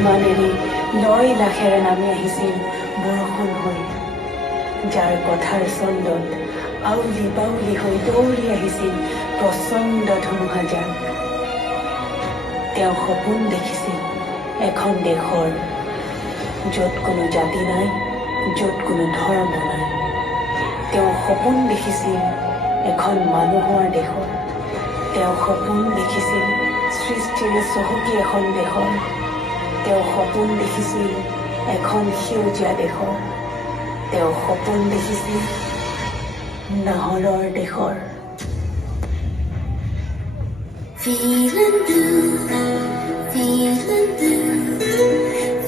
ধীমানেৰে লয় লাখেৰে নামি আহিছিল বৰষুণ হৈ, যাৰ কথাৰ চন্দত আউলি বাউলি হৈ দৌৰি আহিছিল প্ৰচণ্ড ধুমুহাজাক। তেওঁ সপোন দেখিছিল এখন দেশৰ, য'ত কোনো জাতি নাই, য'ত কোনো ধৰ্ম নাই। তেওঁ সপোন দেখিছিল এখন মানুহৰ দেশৰ। তেওঁ সপোন দেখিছিল সৃষ্টিৰে চহকী এখন দেশৰ। তেওঁ সপোন দেখিছিল এখন সেউজীয়া দেশৰ। তেওঁ সপোন দেখিছিল নাহৰৰ দেশৰ। Feeling blue, feeling blue,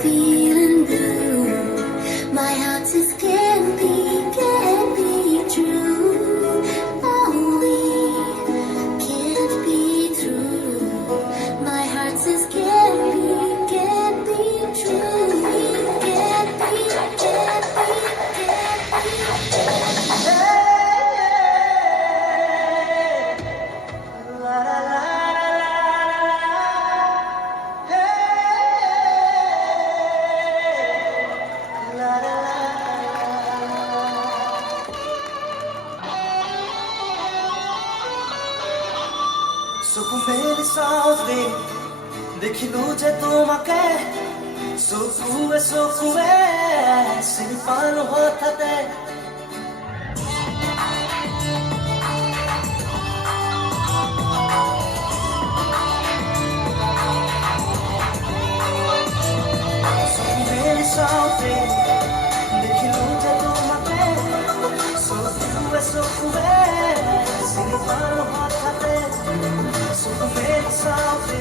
feeling blue. My heart says can't be true. Oh, we can't be true. My heart says can't be true. We can't be. চকুমেলি চাওঁতে দেখিলো যে তোমাকে, চকুৱে চকুৱে চিনি পালো হঠাতে। চকুমেলি চাওঁতে দেখিলো যে তোমাকে, চকুৱে চকুৱে চিনি পালো হঠাতে। চকুমেলি চাওঁতে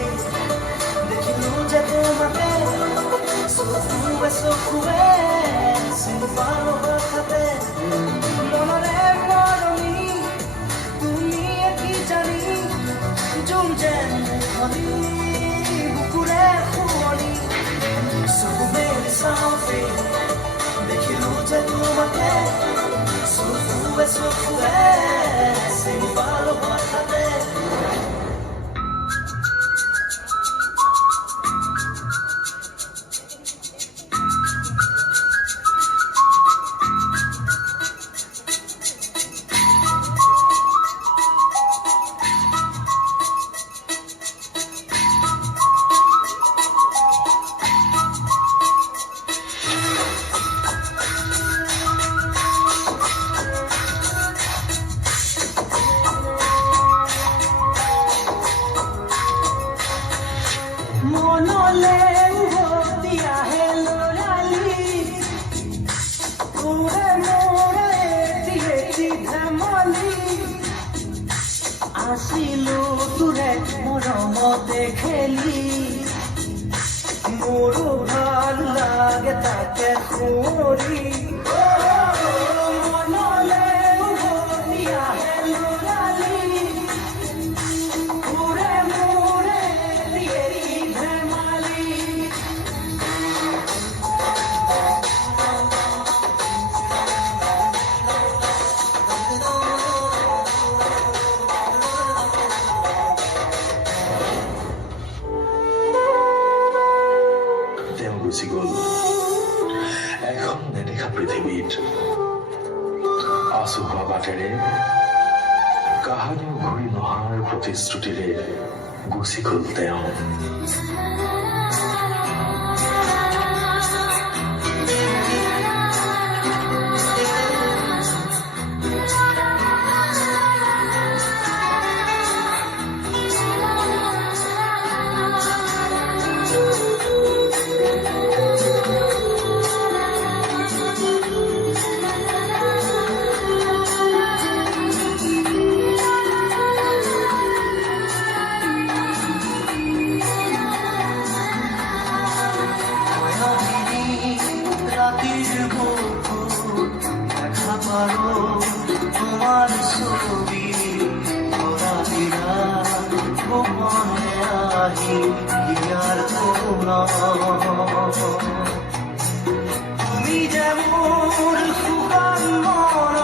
দেখিলো যে তোমাকে, চকুৱে চকুৱে চিনি পালো হঠাতে। মনৰে মৰমি তুমি কি জানি, জোন যেন ধৰি বুকুৰে শুৱনি। চকুমেলি চাওঁতে দেখিলো যে তোমাকে, চকুৱে চকুৱে চিনি পালো হঠাতে। মনলে উভতি আহে ল'ৰালি, তোৰে মোৰে এটি ধেমালি। আছিলো তোৰে মৰমতে খেলি, মোৰো ভাল লাগে তাকে সুঁৱৰি। মনলে উভতি আহে ল'ৰালি, তোৰে মোৰে এটি ধেমালি। তেওঁ গুচি গ'ল এখন নেদেখা পৃথিৱীত। আচোহোৱা বাটেৰে, কাহানিও ঘূৰি নহাৰ প্ৰতিশ্ৰুতিৰে গুচি গ'ল তেওঁ। রাতির বুকুর দেখা পারো তোমার ছবি, ওরা দিরা গোপনে আহি ইয়ার কোন। তুমি যেমন সুগান মন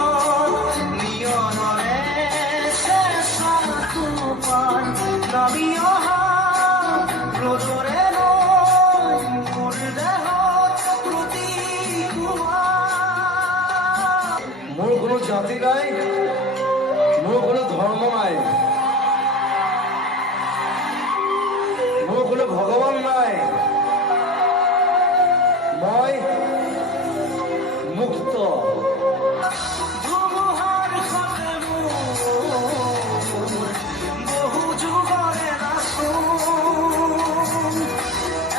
নিয়নরে শেষ তোমার নামি অহা রোদরে নয় জাতি নাই, মোৰ কোনো ধৰ্ম নাই, মোৰ কোনো ভগৱান নাই, মই মুক্ত। ধুমুহাৰ সতে মোৰ বহু যুগৰে নাচোন,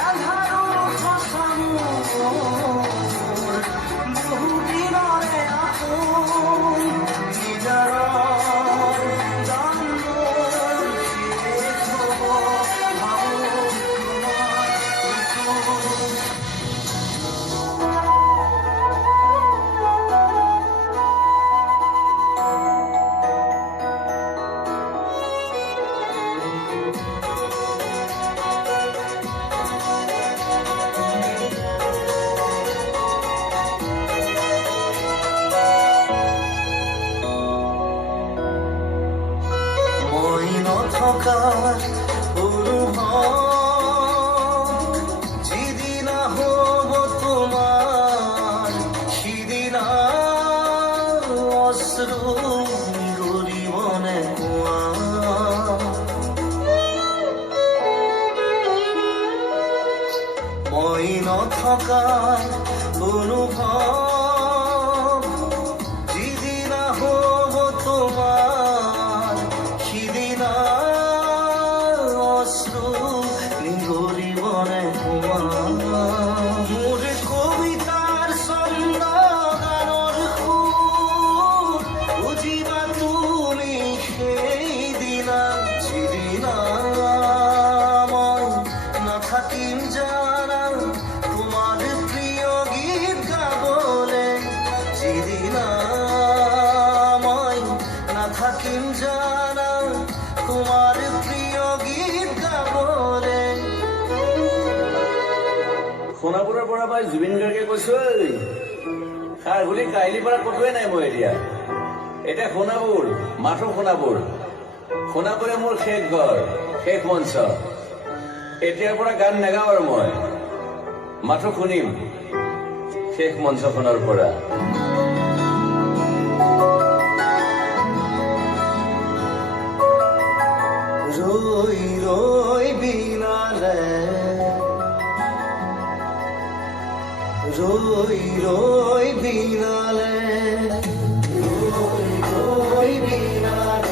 এন্ধাৰো সঁচা মোৰ বহু দিনৰে আপোন, নিজাৰৰ জান মোৰ শেষ হ'ব, ভাবোঁ তোমাৰ সপোন। মই নথকাৰ অনুভৱ যিদিনা হ'ব তোমাৰ, সিদিনা অশ্ৰু গৰিবনে কোৱা। মই নথকাৰ অনুভৱ যিদিনা হ'ব তোমাৰ, সিদিনা অশ্ৰু নিগৰিবনে কোৱা। মোৰ কবিতাৰ ছন্দ গানৰ সুৰ বুজিবা তুমি সেইদিনা, যিদিনা মই নাথাকিম জানা তোমাৰ প্ৰিয় গীত গাবলে, যিদিনা মই নাথাকিম জানা তোমাৰ প্ৰিয় গীত গাবলে। সোণাপুৰৰ পৰা মই জুবিন গাৰ্গে কৈছো। সাৰ বুলি কাহিলীৰ পৰা ক'তোৱে নাই মই এতিয়া। এতিয়া সোণাপুৰ, মাথো সোণাপুৰ। সোণাপুৰে মোৰ শেষ ঘৰ, শেষ মঞ্চ। এতিয়াৰ পৰা গান নাগাওঁ আৰু মই, মাথো শুনিম শেষ মঞ্চখনৰ পৰা। ৰৈ ৰৈ বিনালে, ৰৈ ৰৈ বিনালে, ৰৈ ৰৈ বিনালে।